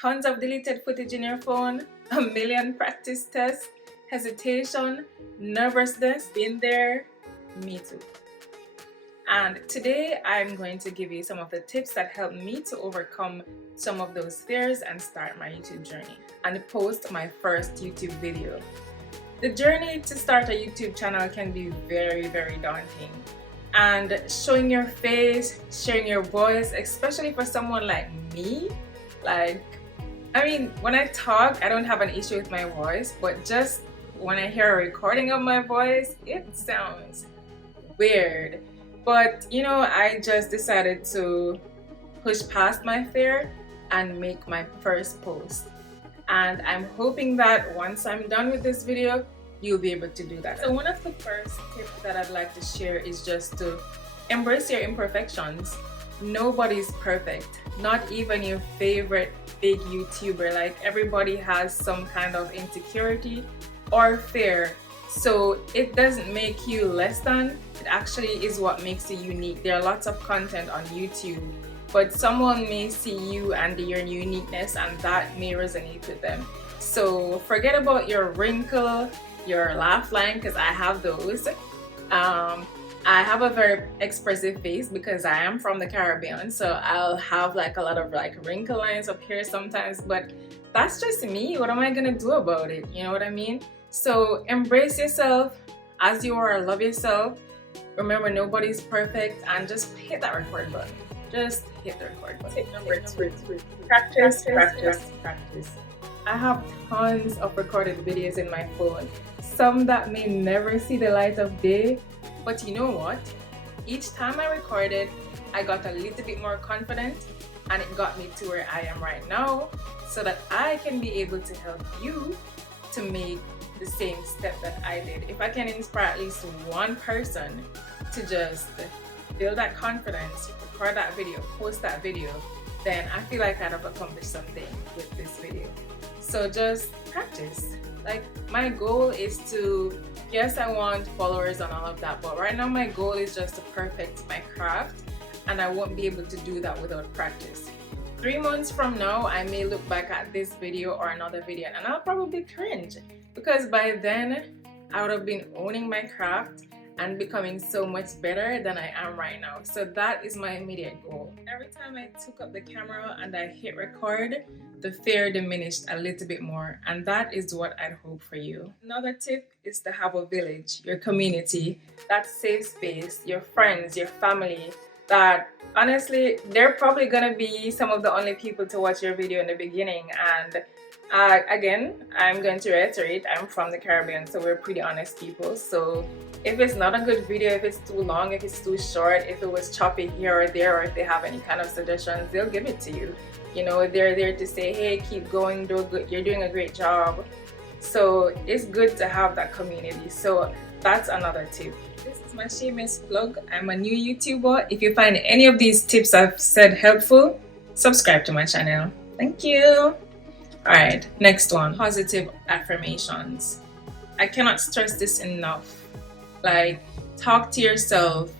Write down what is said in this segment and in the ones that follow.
tons of deleted footage in your phone, a million practice tests, hesitation, nervousness, been there, me too. And today I'm going to give you some of the tips that helped me to overcome some of those fears and start my YouTube journey and post my first YouTube video. The journey to start a YouTube channel can be very, very daunting. And showing your face, sharing your voice, especially for someone like me, when I talk, I don't have an issue with my voice, but just when I hear a recording of my voice, it sounds weird. But I just decided to push past my fear and make my first post. And I'm hoping that once I'm done with this video, you'll be able to do that. So one of the first tips that I'd like to share is just to embrace your imperfections. Nobody's perfect, not even your favorite big YouTuber. Like, everybody has some kind of insecurity or fear. So it doesn't make you less than, it actually is what makes you unique. There are lots of content on YouTube, but someone may see you and your uniqueness and that may resonate with them. So forget about your wrinkle, your laugh line, because I have those. I have a very expressive face because I am from the Caribbean, so I'll have a lot of wrinkle lines up here sometimes, but that's just me. What am I gonna do about it? You know what I mean? So embrace yourself as you are, love yourself. Remember, nobody's perfect, and just hit that record button. Just hit the record button. Tip number 2. Practice. I have tons of recorded videos in my phone, some that may never see the light of day, but you know what? Each time I recorded, I got a little bit more confident, and it got me to where I am right now, so that I can be able to help you to make the same step that I did. If I can inspire at least one person to just build that confidence, record that video, post that video, then I feel like I'd have accomplished something with this video. So just practice. My goal is to, yes, I want followers and all of that, but right now my goal is just to perfect my craft, and I won't be able to do that without practice. 3 months from now, I may look back at this video or another video and I'll probably cringe, because by then I would have been owning my craft and becoming so much better than I am right now. So that is my immediate goal. Every time I took up the camera and I hit record, the fear diminished a little bit more, and that is what I'd hope for you. Another tip is to have a village, your community, that safe space, your friends, your family, that honestly, they're probably gonna be some of the only people to watch your video in the beginning. And again, I'm going to reiterate, I'm from the Caribbean, so we're pretty honest people. So if it's not a good video, if it's too long, if it's too short, if it was choppy here or there, or if they have any kind of suggestions, they'll give it to you. They're there to say, hey, keep going, you're doing a great job. So it's good to have that community. So that's another tip. This is my shameless plug. I'm a new YouTuber. If you find any of these tips I've said helpful, subscribe to my channel. Thank you. Alright, next one, positive affirmations. I cannot stress this enough. Talk to yourself,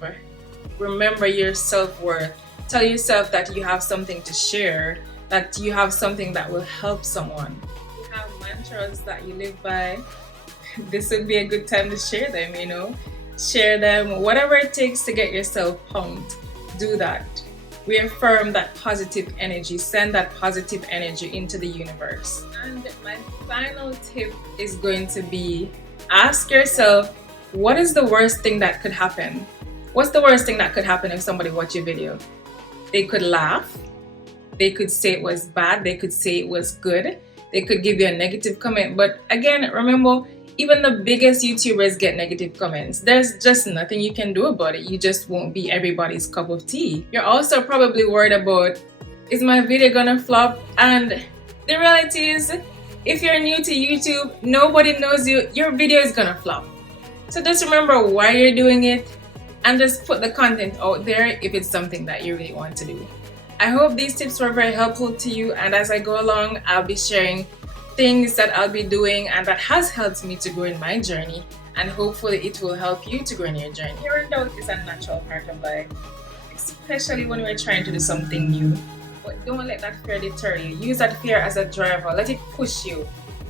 remember your self-worth, tell yourself that you have something to share, that you have something that will help someone. You have mantras that you live by, this would be a good time to share them, Share them, whatever it takes to get yourself pumped, do that. Reaffirm that positive energy, send that positive energy into the universe. And my final tip is going to be, ask yourself, what is the worst thing that could happen? What's the worst thing that could happen if somebody watched your video? They could laugh, they could say it was bad, they could say it was good, they could give you a negative comment. But again, remember, even the biggest YouTubers get negative comments. There's just nothing you can do about it. You just won't be everybody's cup of tea. You're also probably worried about, is my video gonna flop? And the reality is, if you're new to YouTube, nobody knows you, your video is gonna flop. So just remember why you're doing it and just put the content out there if it's something that you really want to do. I hope these tips were very helpful to you, and as I go along, I'll be sharing things that I'll be doing and that has helped me to grow in my journey, and hopefully it will help you to grow in your journey. Fear and doubt is a natural part of life, especially when we're trying to do something new. but don't let that fear deter you. Use that fear as a driver. Let it push you.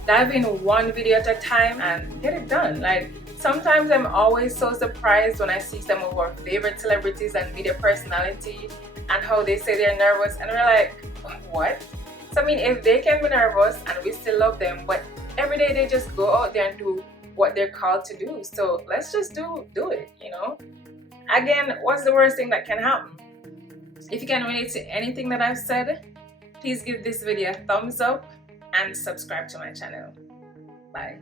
Dive in one video at a time and get it done. Like, sometimes I'm always so surprised when I see some of our favorite celebrities and media personality and how they say they're nervous, and we're like, what? So I mean, if they can be nervous and we still love them, but every day they just go out there and do what they're called to do. So let's just do it, you know? Again, what's the worst thing that can happen? If you can relate to anything that I've said, please give this video a thumbs up and subscribe to my channel. Bye.